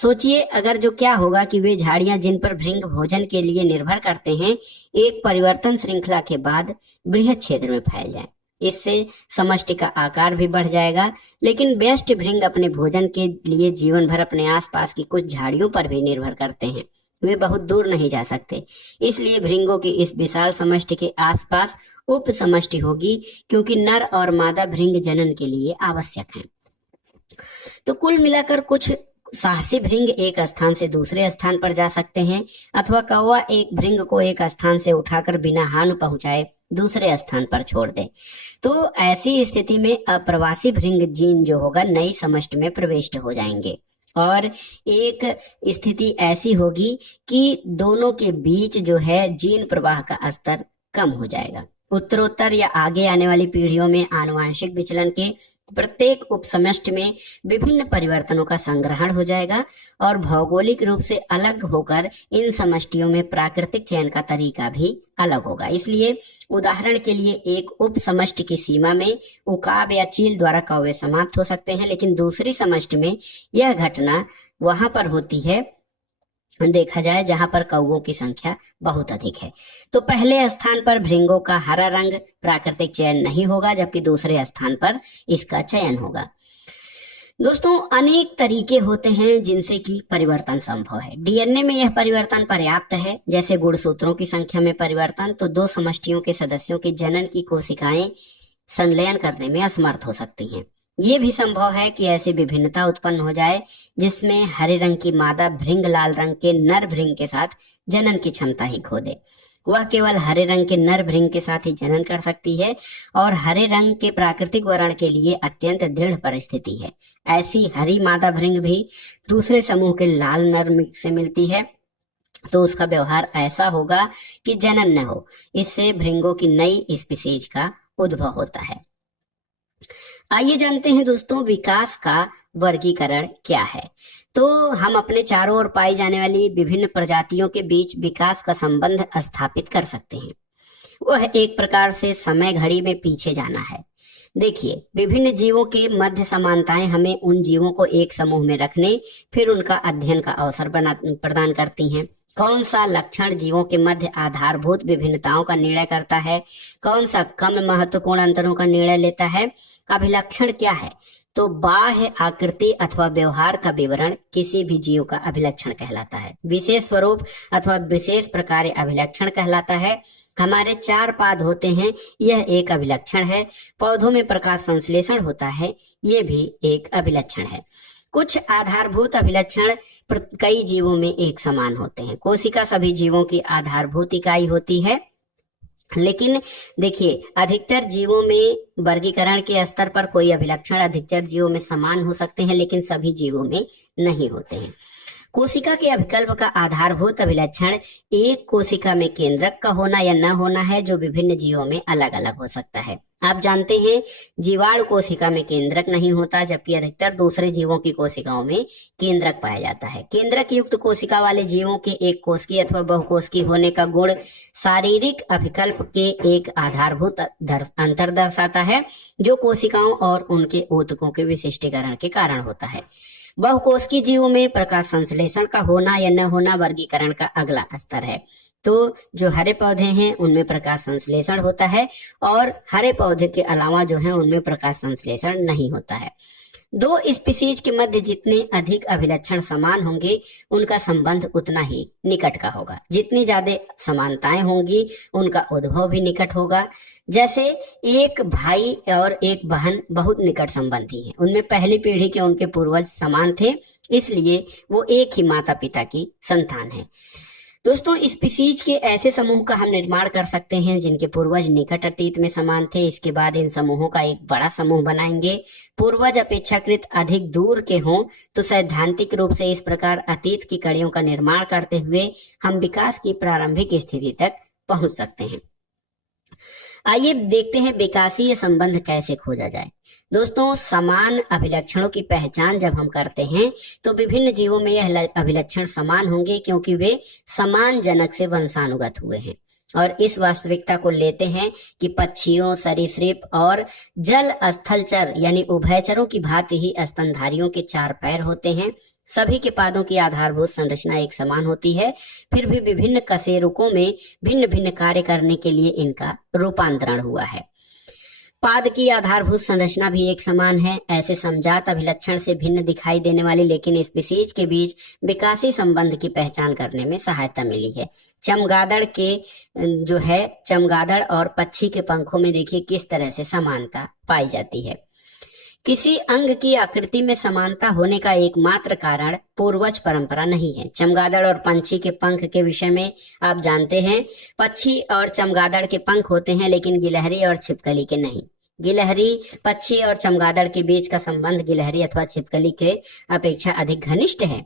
सोचिए अगर जो क्या होगा कि वे झाड़ियां जिन पर भृंग भोजन के लिए निर्भर करते हैं, एक परिवर्तन श्रृंखला के बाद बृहद क्षेत्र में फैल जाए। इससे समष्टि का आकार भी बढ़ जाएगा, लेकिन व्यष्ट भृंग अपने भोजन के लिए जीवन भर अपने आसपास की कुछ झाड़ियों पर भी निर्भर करते हैं। वे बहुत दूर नहीं जा सकते, इसलिए भृंगों की इस विशाल समष्टि के आसपास उप समष्टि होगी, क्योंकि नर और मादा भृंग जनन के लिए आवश्यक हैं। तो कुल मिलाकर कुछ साहसी भृंग एक स्थान से दूसरे स्थान पर जा सकते हैं, अथवा कौवा एक भृंग को एक स्थान से उठाकर बिना हानि पहुंचाए दूसरे स्थान पर छोड़ दे। तो ऐसी स्थिति में अप्रवासी भृंग जीन जो होगा नई समष्टि में प्रविष्ट हो जाएंगे, और एक स्थिति ऐसी होगी कि दोनों के बीच जो है जीन प्रवाह का स्तर कम हो जाएगा। उत्तरोत्तर या आगे आने वाली पीढ़ियों में आनुवांशिक विचलन के प्रत्येक उपसमष्टि में विभिन्न परिवर्तनों का संग्रहण हो जाएगा, और भौगोलिक रूप से अलग होकर इन समष्टियों में प्राकृतिक चयन का तरीका भी अलग होगा। इसलिए उदाहरण के लिए एक उप समष्टि की सीमा में उकाब या चील द्वारा कौवे समाप्त हो सकते हैं, लेकिन दूसरी समष्टि में यह घटना वहां पर होती है देखा जाए जहां पर कौवों की संख्या बहुत अधिक है। तो पहले स्थान पर भृंगों का हरा रंग प्राकृतिक चयन नहीं होगा, जबकि दूसरे स्थान पर इसका चयन होगा। दोस्तों अनेक तरीके होते हैं जिनसे कि परिवर्तन संभव है। डीएनए में यह परिवर्तन पर्याप्त है, जैसे गुणसूत्रों की संख्या में परिवर्तन, तो दो समष्टियों के सदस्यों के जनन की कोशिकाएं संलयन करने में असमर्थ हो सकती हैं। ये भी संभव है कि ऐसी विभिन्नता उत्पन्न हो जाए जिसमें हरे रंग की मादा भृंग लाल रंग के नर भृंग के साथ जनन की क्षमता ही खो दे। वह केवल हरे रंग के नर भृंग के साथ ही जनन कर सकती है, और हरे रंग के प्राकृतिक वर्ण के लिए अत्यंत दृढ़ परिस्थिति है। ऐसी हरी मादा भृंग भी दूसरे समूह के लाल नर से मिलती है, तो उसका व्यवहार ऐसा होगा कि जनन न हो। इससे भृंगों की नई स्पीसीज का उद्भव होता है। आइए जानते हैं दोस्तों विकास का वर्गीकरण क्या है। तो हम अपने चारों ओर पाई जाने वाली विभिन्न प्रजातियों के बीच विकास का संबंध स्थापित कर सकते हैं। वह एक प्रकार से समय घड़ी में पीछे जाना है। देखिए विभिन्न जीवों के मध्य समानताएं हमें उन जीवों को एक समूह में रखने फिर उनका अध्ययन का अवसर प्रदान करती हैं। कौन सा लक्षण जीवों के मध्य आधारभूत विभिन्नताओं का निर्णय करता है, कौन सा कम महत्वपूर्ण अंतरों का निर्णय लेता है। अभिलक्षण क्या है? तो बाह्य आकृति अथवा व्यवहार का विवरण किसी भी जीव का अभिलक्षण कहलाता है। विशेष स्वरूप अथवा विशेष प्रकार अभिलक्षण कहलाता है। हमारे 4 पाद होते हैं, यह एक अभिलक्षण है। पौधों में प्रकाश संश्लेषण होता है, यह भी एक अभिलक्षण है। कुछ आधारभूत अभिलक्षण कई जीवों में एक समान होते हैं। कोशिका सभी जीवों की आधारभूत इकाई होती है, लेकिन देखिए अधिकतर जीवों में वर्गीकरण के स्तर पर कोई अभिलक्षण अधिकतर जीवों में समान हो सकते हैं, लेकिन सभी जीवों में नहीं होते हैं। कोशिका के अभिकल्प का आधारभूत अभिलक्षण एक कोशिका में केंद्रक का होना या न होना है, जो विभिन्न जीवों में अलग अलग हो सकता है। आप जानते हैं जीवाणु कोशिका में केंद्रक नहीं होता, जबकि अधिकतर दूसरे जीवों की कोशिकाओं में केंद्रक पाया जाता है। केंद्रक युक्त कोशिका वाले जीवों के एक कोशिकीय अथवा बहुकोशिकीय होने का गुण शारीरिक अभिकल्प के एक आधारभूत अंतर दर्शाता है, जो कोशिकाओं और उनके ऊतकों के विशिष्टीकरण के कारण होता है। बहुकोशिकीय जीवों में प्रकाश संश्लेषण का होना या न होना वर्गीकरण का अगला स्तर है। तो जो हरे पौधे हैं उनमें प्रकाश संश्लेषण होता है, और हरे पौधे के अलावा जो है उनमें प्रकाश संश्लेषण नहीं होता है। दो स्पीसीज के मध्य जितने अधिक अभिलक्षण समान होंगे उनका संबंध उतना ही निकट का होगा। जितनी ज्यादा समानताएं होंगी उनका उद्भव भी निकट होगा। जैसे एक भाई और एक बहन बहुत निकट संबंधी हैं, उनमें पहली पीढ़ी के उनके पूर्वज समान थे, इसलिए वो एक ही माता पिता की संतान है। दोस्तों स्पीसीज के ऐसे समूह का हम निर्माण कर सकते हैं जिनके पूर्वज निकट अतीत में समान थे। इसके बाद इन समूहों का एक बड़ा समूह बनाएंगे। पूर्वज अपेक्षाकृत अधिक दूर के हों तो सैद्धांतिक रूप से इस प्रकार अतीत की कड़ियों का निर्माण करते हुए हम विकास की प्रारंभिक स्थिति तक पहुंच सकते हैं। आइए देखते हैं विकासीय संबंध कैसे खोजा जाए। दोस्तों, समान अभिलक्षणों की पहचान जब हम करते हैं तो विभिन्न जीवों में यह अभिलक्षण समान होंगे, क्योंकि वे समान जनक से वंशानुगत हुए हैं। और इस वास्तविकता को लेते हैं कि पक्षियों, सरीसृप और जल स्थलचर यानी उभयचरों की भांति ही स्तनधारियों के 4 पैर होते हैं। सभी के पादों की आधारभूत संरचना एक समान होती है, फिर भी विभिन्न कशेरुकों में भिन्न भिन्न कार्य करने के लिए इनका रूपांतरण हुआ है। पाद की आधारभूत संरचना भी एक समान है। ऐसे समजात अभिलक्षण से भिन्न दिखाई देने वाली लेकिन स्पीशीज के बीच विकासी संबंध की पहचान करने में सहायता मिली है। चमगादड़ के चमगादड़ और पक्षी के पंखों में देखिए किस तरह से समानता पाई जाती है। किसी अंग की आकृति में समानता होने का एकमात्र कारण पूर्वज परंपरा नहीं है। चमगादड़ और पंछी के पंख के विषय में आप जानते हैं, पक्षी और चमगादड़ के पंख होते हैं लेकिन गिलहरी और छिपकली के नहीं। गिलहरी, पक्षी और चमगादड़ के बीच का संबंध गिलहरी अथवा छिपकली के अपेक्षा अधिक घनिष्ठ है।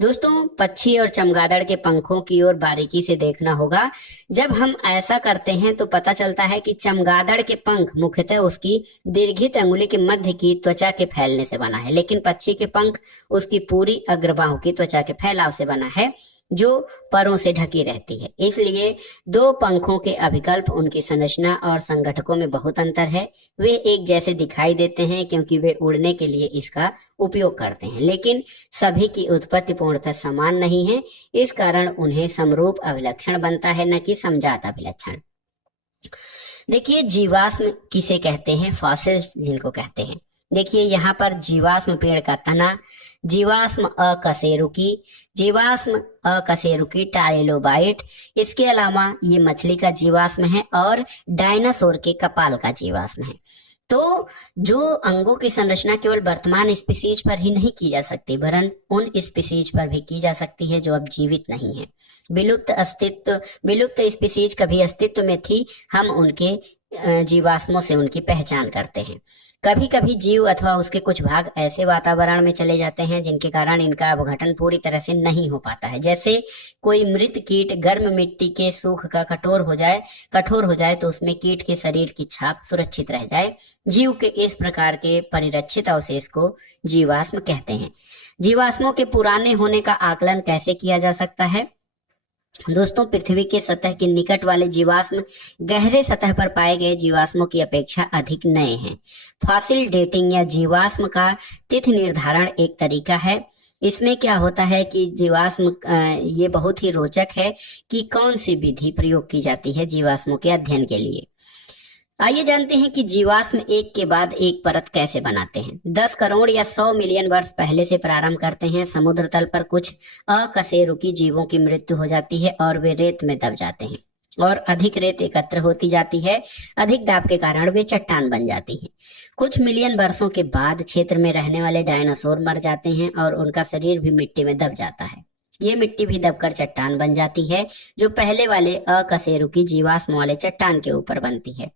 दोस्तों, पक्षी और चमगादड़ के पंखों की ओर बारीकी से देखना होगा। जब हम ऐसा करते हैं तो पता चलता है कि चमगादड़ के पंख मुख्यतः उसकी दीर्घित अंगुली के मध्य की त्वचा के फैलने से बना है, लेकिन पक्षी के पंख उसकी पूरी अग्रबाहु की त्वचा के फैलाव से बना है जो परों से ढकी रहती है। इसलिए 2 पंखों के अभिकल्प, उनकी संरचना और संगठकों में बहुत अंतर है। वे एक जैसे दिखाई देते हैं क्योंकि वे उड़ने के लिए इसका उपयोग करते हैं, लेकिन सभी की उत्पत्ति पूर्णतः समान नहीं है। इस कारण उन्हें समरूप अभिलक्षण बनता है, न कि समजात अभिलक्षण। देखिए, जीवाश्म किसे कहते हैं? फॉसिल्स जिनको कहते हैं। देखिए यहाँ पर जीवाश्म पेड़ का तना, जीवाश्म अकशेरुकी टाइलोबाइट, इसके अलावा ये मछली का जीवाश्म है और डायनासोर के कपाल का जीवाश्म है। तो जो अंगों की संरचना केवल वर्तमान स्पीशीज पर ही नहीं की जा सकती, वरन उन स्पीशीज पर भी की जा सकती है जो अब जीवित नहीं है। विलुप्त स्पीशीज कभी अस्तित्व में थी, हम उनके जीवाश्मों से उनकी पहचान करते हैं। कभी कभी जीव अथवा उसके कुछ भाग ऐसे वातावरण में चले जाते हैं जिनके कारण इनका अपघटन पूरी तरह से नहीं हो पाता है। जैसे कोई मृत कीट गर्म मिट्टी के सूख का कठोर हो जाए तो उसमें कीट के शरीर की छाप सुरक्षित रह जाए। जीव के इस प्रकार के परिरक्षित अवशेष को जीवाश्म कहते हैं। जीवाश्मों के पुराने होने का आकलन कैसे किया जा सकता है? दोस्तों, पृथ्वी के सतह के निकट वाले जीवाश्म गहरे सतह पर पाए गए जीवाश्मों की अपेक्षा अधिक नए हैं। फॉसिल डेटिंग या जीवाश्म का तिथि निर्धारण एक तरीका है। इसमें क्या होता है कि जीवाश्म ये बहुत ही रोचक है कि कौन सी विधि प्रयोग की जाती है जीवाश्मों के अध्ययन के लिए। आइए जानते हैं कि जीवाश्म एक के बाद एक परत कैसे बनाते हैं। 10 करोड़ या 100 मिलियन वर्ष पहले से प्रारंभ करते हैं। समुद्र तल पर कुछ अकशेरुकी जीवों की मृत्यु हो जाती है और वे रेत में दब जाते हैं और अधिक रेत एकत्र होती जाती है। अधिक दाब के कारण वे चट्टान बन जाती हैं। कुछ मिलियन वर्षों के बाद क्षेत्र में रहने वाले डायनासोर मर जाते हैं और उनका शरीर भी मिट्टी में दब जाता है। ये मिट्टी भी दबकर चट्टान बन जाती है जो पहले वाले अकशेरुकी जीवाश्म वाले चट्टान के ऊपर बनती है।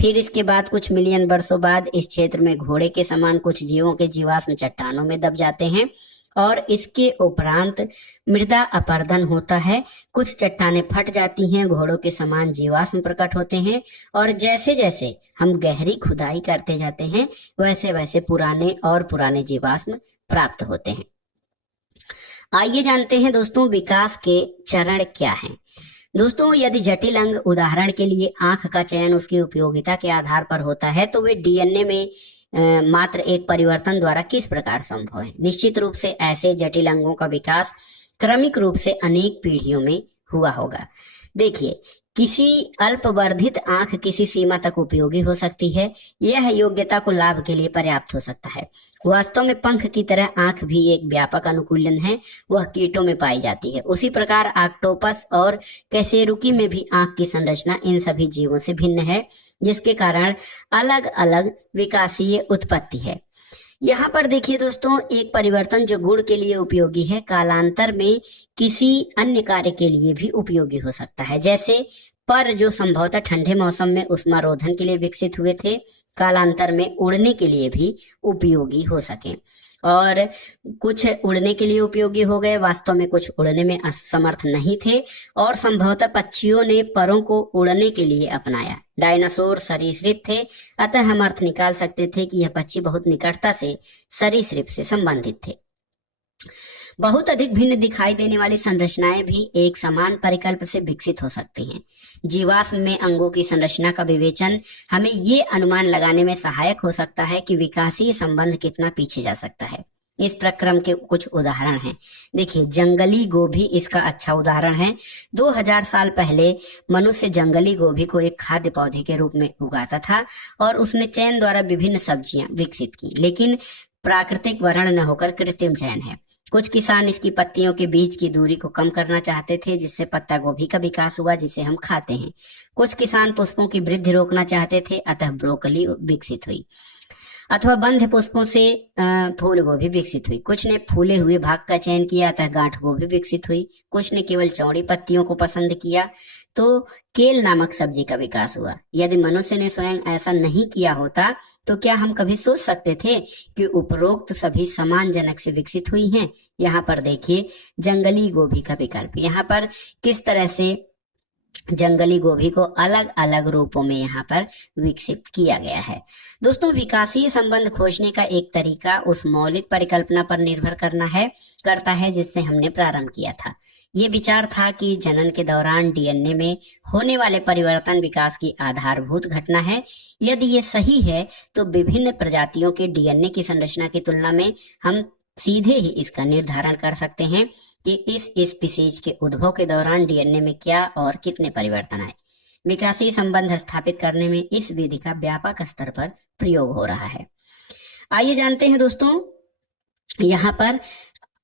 फिर इसके बाद कुछ मिलियन वर्षों बाद इस क्षेत्र में घोड़े के समान कुछ जीवों के जीवाश्म चट्टानों में दब जाते हैं और इसके उपरांत मृदा अपरदन होता है। कुछ चट्टानें फट जाती हैं, घोड़ों के समान जीवाश्म प्रकट होते हैं और जैसे जैसे हम गहरी खुदाई करते जाते हैं वैसे वैसे पुराने जीवाश्म प्राप्त होते हैं। आइए जानते हैं दोस्तों विकास के चरण क्या हैं। दोस्तों, यदि जटिल अंग, उदाहरण के लिए आंख का चयन उसकी उपयोगिता के आधार पर होता है तो वे डीएनए में मात्र एक परिवर्तन द्वारा किस प्रकार संभव है? निश्चित रूप से ऐसे जटिल अंगों का विकास क्रमिक रूप से अनेक पीढ़ियों में हुआ होगा। देखिए, किसी अल्पवर्धित आंख किसी सीमा तक उपयोगी हो सकती है। यह योग्यता को लाभ के लिए पर्याप्त हो सकता है। वास्तव में पंख की तरह आंख भी एक व्यापक अनुकूलन है, वह कीटों में पाई जाती है। उसी प्रकार ऑक्टोपस और कशेरुकी में भी आंख की संरचना इन सभी जीवों से भिन्न है, जिसके कारण अलग अलग विकासीय उत्पत्ति है। यहाँ पर देखिए दोस्तों, एक परिवर्तन जो गुण के लिए उपयोगी है कालांतर में किसी अन्य कार्य के लिए भी उपयोगी हो सकता है। जैसे पर जो संभवतः ठंडे मौसम में उष्मारोधन के लिए विकसित हुए थे, कालांतर में उड़ने के लिए भी उपयोगी हो सके। और कुछ उड़ने के लिए उपयोगी हो गए, वास्तव में कुछ उड़ने में असमर्थ नहीं थे और संभवतः पक्षियों ने परों को उड़ने के लिए अपनाया। डायनासोर सरीसृप थे, अतः हम अर्थ निकाल सकते थे कि यह पक्षी बहुत निकटता से सरीसृप से संबंधित थे। बहुत अधिक भिन्न दिखाई देने वाली संरचनाएं भी एक समान परिकल्प से विकसित हो सकती हैं। जीवाश्म में अंगों की संरचना का विवेचन हमें ये अनुमान लगाने में सहायक हो सकता है कि विकासीय संबंध कितना पीछे जा सकता है। इस प्रक्रम के कुछ उदाहरण हैं। देखिए, जंगली गोभी इसका अच्छा उदाहरण है। 2000 साल पहले मनुष्य जंगली गोभी को एक खाद्य पौधे के रूप में उगाता था और उसने चयन द्वारा विभिन्न सब्जियां विकसित की, लेकिन प्राकृतिक वर्ण न होकर कृत्रिम चयन है। कुछ किसान इसकी पत्तियों के बीच की दूरी को कम करना चाहते थे, जिससे पत्ता गोभी का विकास हुआ, जिसे हम खाते हैं। कुछ किसान पुष्पों की वृद्धि रोकना चाहते थे, अतः ब्रोकली विकसित हुई, अथवा बंध पुष्पों से फूल गोभी विकसित हुई। कुछ ने फूले हुए भाग का चयन किया, अतः गांठ गोभी विकसित हुई। कुछ ने केवल चौड़ी पत्तियों को पसंद किया, तो केल नामक सब्जी का विकास हुआ। यदि मनुष्य ने स्वयं ऐसा नहीं किया होता तो क्या हम कभी सोच सकते थे कि उपरोक्त सभी समान जनक से विकसित हुई हैं? यहाँ पर देखिए जंगली गोभी का विकल्प, यहाँ पर किस तरह से जंगली गोभी को अलग अलग रूपों में यहाँ पर विकसित किया गया है। दोस्तों, विकासीय संबंध खोजने का एक तरीका उस मौलिक परिकल्पना पर निर्भर करता है जिससे हमने प्रारंभ किया था। ये विचार था कि जनन के दौरान डीएनए में होने वाले परिवर्तन विकास की आधारभूत घटना है। यदि ये सही है तो विभिन्न प्रजातियों के डीएनए की संरचना की तुलना में हम सीधे ही इसका निर्धारण कर सकते हैं कि इस स्पीसीज के उद्भव के दौरान डीएनए में क्या और कितने परिवर्तन आए। विकासीय संबंध स्थापित करने में इस विधि का व्यापक स्तर पर प्रयोग हो रहा है। आइए जानते हैं दोस्तों, यहाँ पर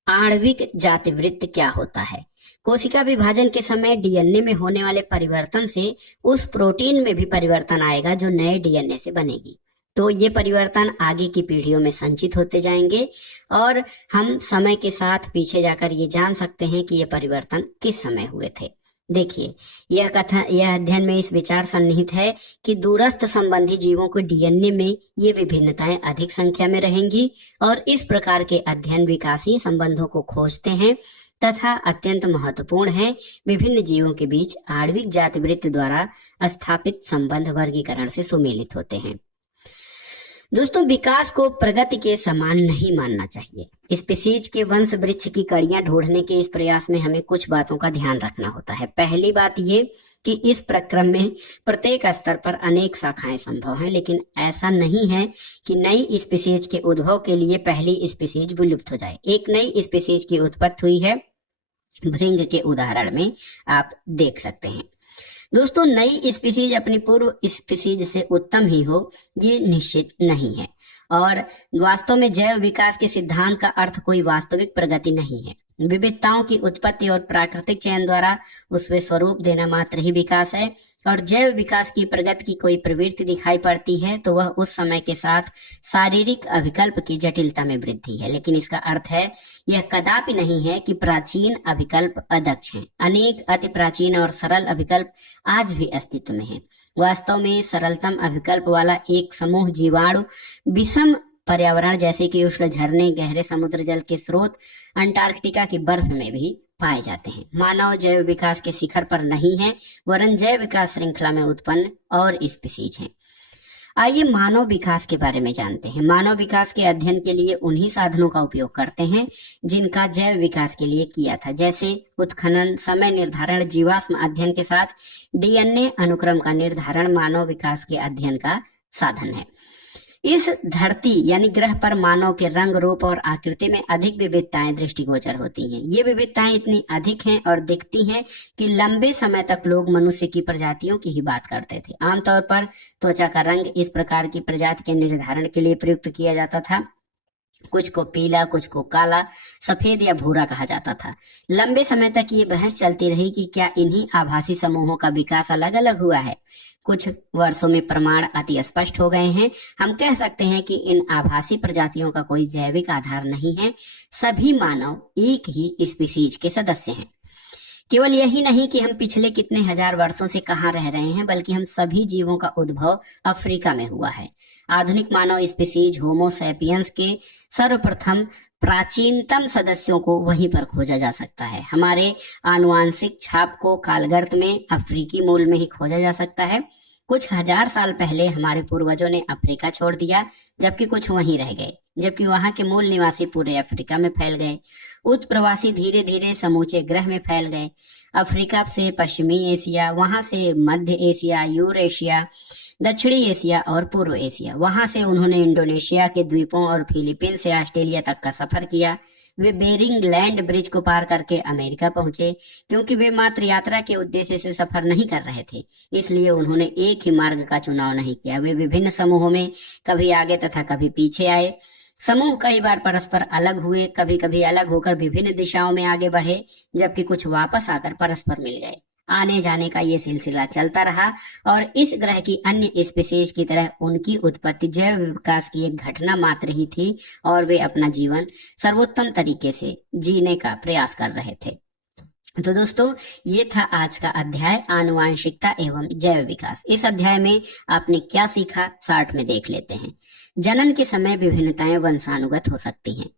आणविक जातिवृत्त क्या होता है। कोशिका विभाजन के समय डीएनए में होने वाले परिवर्तन से उस प्रोटीन में भी परिवर्तन आएगा जो नए डीएनए से बनेगी। तो ये परिवर्तन आगे की पीढ़ियों में संचित होते जाएंगे और हम समय के साथ पीछे जाकर ये जान सकते हैं कि ये परिवर्तन किस समय हुए थे। देखिए, यह अध्ययन में इस विचार सन्निहित है कि दूरस्थ संबंधी जीवों के डीएनए में ये विभिन्नताएं अधिक संख्या में रहेंगी और इस प्रकार के अध्ययन विकासीय संबंधों को खोजते हैं तथा अत्यंत महत्वपूर्ण है। विभिन्न जीवों के बीच आणविक जातिवृत्त द्वारा स्थापित संबंध वर्गीकरण से सुमेलित होते हैं। दोस्तों, विकास को प्रगति के समान नहीं मानना चाहिए। स्पीसीज के वंश वृक्ष की कड़ियां ढूंढने के इस प्रयास में हमें कुछ बातों का ध्यान रखना होता है। पहली बात ये कि इस प्रक्रम में प्रत्येक स्तर पर अनेक शाखाएं संभव हैं, लेकिन ऐसा नहीं है कि नई स्पीसीज के उद्भव के लिए पहली स्पीसीज विलुप्त हो जाए। एक नई स्पीसीज की उत्पत्ति हुई है, भृंग के उदाहरण में आप देख सकते हैं। दोस्तों, नई स्पीसीज अपनी पूर्व स्पीसीज से उत्तम ही हो ये निश्चित नहीं है और वास्तव में जैव विकास के सिद्धांत का अर्थ कोई वास्तविक प्रगति नहीं है। विविधताओं की उत्पत्ति और प्राकृतिक चयन द्वारा उसमें स्वरूप देना मात्र ही विकास है और जैव विकास की प्रगति की कोई प्रवृत्ति दिखाई पड़ती है तो वह उस समय के साथ शारीरिक अभिकल्प की जटिलता में वृद्धि है, लेकिन इसका अर्थ है यह कदापि नहीं है कि प्राचीन अभिकल्प अदक्ष हैं। अनेक अति प्राचीन और सरल अभिकल्प आज भी अस्तित्व में हैं। वास्तव में सरलतम अभिकल्प वाला एक समूह जीवाणु विषम पर्यावरण जैसे कि उष्ण झरने, गहरे समुद्र जल के स्रोत, अंटार्कटिका की बर्फ में भी पाए जाते हैं। मानव जैव विकास के शिखर पर नहीं है, वरन जैव विकास श्रृंखला में उत्पन्न और स्पीसीज हैं। आइए मानव विकास के बारे में जानते हैं। मानव विकास के अध्ययन के लिए उन्हीं साधनों का उपयोग करते हैं जिनका जैव विकास के लिए किया था, जैसे उत्खनन, समय निर्धारण, जीवाश्म अध्ययन के साथ डीएनए अनुक्रम का निर्धारण मानव विकास के अध्ययन का साधन है। इस धरती यानी ग्रह पर मानव के रंग, रूप और आकृति में अधिक विविधताएं दृष्टिगोचर होती हैं। ये विविधताएं इतनी अधिक हैं और दिखती हैं कि लंबे समय तक लोग मनुष्य की प्रजातियों की ही बात करते थे। आमतौर पर त्वचा का रंग इस प्रकार की प्रजाति के निर्धारण के लिए प्रयुक्त किया जाता था। कुछ को पीला, कुछ को काला, सफेद या भूरा कहा जाता था। लंबे समय तक ये बहस चलती रही कि क्या इन्हीं आभासी समूहों का विकास अलग अलग हुआ है। कुछ वर्षों में प्रमाण अति स्पष्ट हो गए हैं। हम कह सकते हैं कि इन आभासी प्रजातियों का कोई जैविक आधार नहीं है। सभी मानव एक ही स्पीसीज के सदस्य हैं। केवल यही नहीं कि हम पिछले कितने हजार वर्षों से कहाँ रह रहे हैं, बल्कि हम सभी जीवों का उद्भव अफ्रीका में हुआ है। आधुनिक मानव स्पीसीज होमो सैपियंस के सर्वप्रथम प्राचीनतम सदस्यों को वहीं पर खोजा जा सकता है। हमारे आनुवांशिक छाप को कालगर्त में अफ्रीकी मूल में ही खोजा जा सकता है। कुछ हजार साल पहले हमारे पूर्वजों ने अफ्रीका छोड़ दिया, जबकि कुछ वहीं रह गए, जबकि वहां के मूल निवासी पूरे अफ्रीका में फैल गए। उत्प्रवासी धीरे धीरे समूचे ग्रह में फैल गए। अफ्रीका से पश्चिमी एशिया, वहां से मध्य एशिया, यूरेशिया, दक्षिणी एशिया और पूर्व एशिया। वहां से उन्होंने इंडोनेशिया के द्वीपों और फिलीपीन से ऑस्ट्रेलिया तक का सफर किया। वे बेरिंग लैंड ब्रिज को पार करके अमेरिका पहुंचे। क्योंकि वे मात्र यात्रा के उद्देश्य से सफर नहीं कर रहे थे, इसलिए उन्होंने एक ही मार्ग का चुनाव नहीं किया। वे विभिन्न समूहों में कभी आगे तथा कभी पीछे आए। समूह कई बार परस्पर अलग हुए, कभी कभी अलग होकर विभिन्न दिशाओं में आगे बढ़े, जबकि कुछ वापस आकर परस्पर मिल गए। आने जाने का ये सिलसिला चलता रहा और इस ग्रह की अन्य स्पीसीज की तरह उनकी उत्पत्ति जैव विकास की एक घटना मात्र ही थी और वे अपना जीवन सर्वोत्तम तरीके से जीने का प्रयास कर रहे थे। तो दोस्तों, ये था आज का अध्याय आनुवांशिकता एवं जैव विकास। इस अध्याय में आपने क्या सीखा, शॉर्ट में देख लेते हैं। जनन के समय विभिन्नताएं वंशानुगत हो सकती हैं।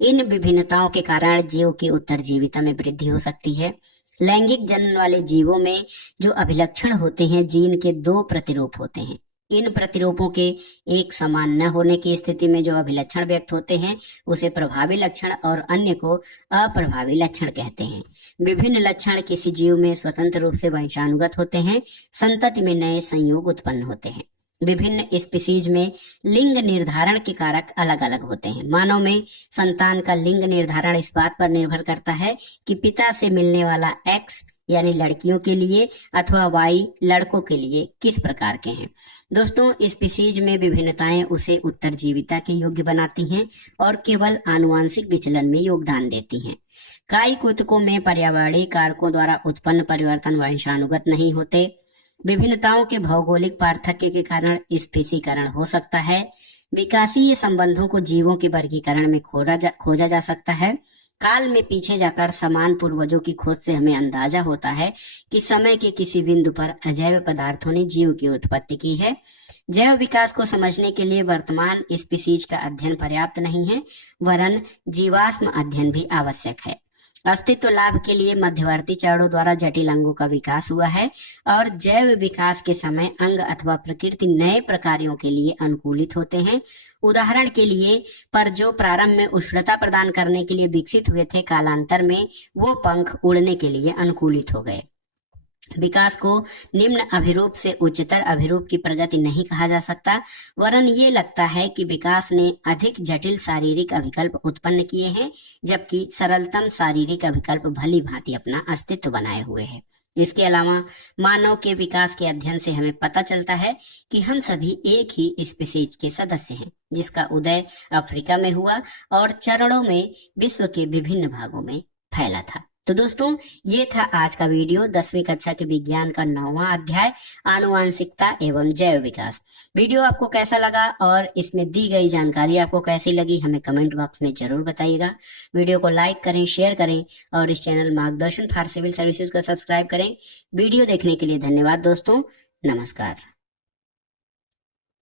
इन विभिन्नताओं के कारण जीव की उत्तरजीविता में वृद्धि हो सकती है। लैंगिक जनन वाले जीवों में जो अभिलक्षण होते हैं, जीन के 2 प्रतिरूप होते हैं। इन प्रतिरूपों के एक समान न होने की स्थिति में जो अभिलक्षण व्यक्त होते हैं उसे प्रभावी लक्षण और अन्य को अप्रभावी लक्षण कहते हैं। विभिन्न लक्षण किसी जीव में स्वतंत्र रूप से वंशानुगत होते हैं। संतति में नए संयोग उत्पन्न होते हैं। विभिन्न स्पीसीज में लिंग निर्धारण के कारक अलग अलग होते हैं। मानव में संतान का लिंग निर्धारण इस बात पर निर्भर करता है कि पिता से मिलने वाला X यानी लड़कियों के लिए अथवा Y लड़कों के लिए किस प्रकार के हैं। दोस्तों, स्पीसीज में विभिन्नताएं उसे उत्तरजीविता के योग्य बनाती हैं और केवल आनुवांशिक विचलन में योगदान देती हैं। काई कुतकों में पर्यावरणीय कारकों द्वारा उत्पन्न परिवर्तन वंशानुगत नहीं होते। विभिन्नताओं के भौगोलिक पार्थक्य के कारण स्पीसीकरण हो सकता है। विकासीय संबंधों को जीवों के वर्गीकरण में खोजा जा सकता है। काल में पीछे जाकर समान पूर्वजों की खोज से हमें अंदाजा होता है कि समय के किसी बिंदु पर अजैव पदार्थों ने जीव की उत्पत्ति की है। जैव विकास को समझने के लिए वर्तमान स्पीसीज का अध्ययन पर्याप्त नहीं है, वरन जीवाश्म अध्ययन भी आवश्यक है। अस्तित्व लाभ के लिए मध्यवर्ती चरणों द्वारा जटिल अंगों का विकास हुआ है और जैव विकास के समय अंग अथवा प्रकृति नए प्रकारों के लिए अनुकूलित होते हैं। उदाहरण के लिए पर जो प्रारंभ में उष्णता प्रदान करने के लिए विकसित हुए थे, कालांतर में वो पंख उड़ने के लिए अनुकूलित हो गए। विकास को निम्न अभिरूप से उच्चतर अभिरूप की प्रगति नहीं कहा जा सकता, वरन ये लगता है कि विकास ने अधिक जटिल शारीरिक अभिकल्प उत्पन्न किए हैं, जबकि सरलतम शारीरिक अभिकल्प भली भांति अपना अस्तित्व बनाए हुए हैं। इसके अलावा मानव के विकास के अध्ययन से हमें पता चलता है कि हम सभी एक ही स्पीसीज के सदस्य हैं, जिसका उदय अफ्रीका में हुआ और चरणों में विश्व के विभिन्न भागों में फैला था। तो दोस्तों, ये था आज का वीडियो 10वीं कक्षा के विज्ञान का 9वां अध्याय आनुवांशिकता एवं जैव विकास। वीडियो आपको कैसा लगा और इसमें दी गई जानकारी आपको कैसी लगी, हमें कमेंट बॉक्स में जरूर बताइएगा। वीडियो को लाइक करें, शेयर करें और इस चैनल मार्गदर्शन फॉर सिविल सर्विसेज को सब्सक्राइब करें। वीडियो देखने के लिए धन्यवाद दोस्तों। नमस्कार।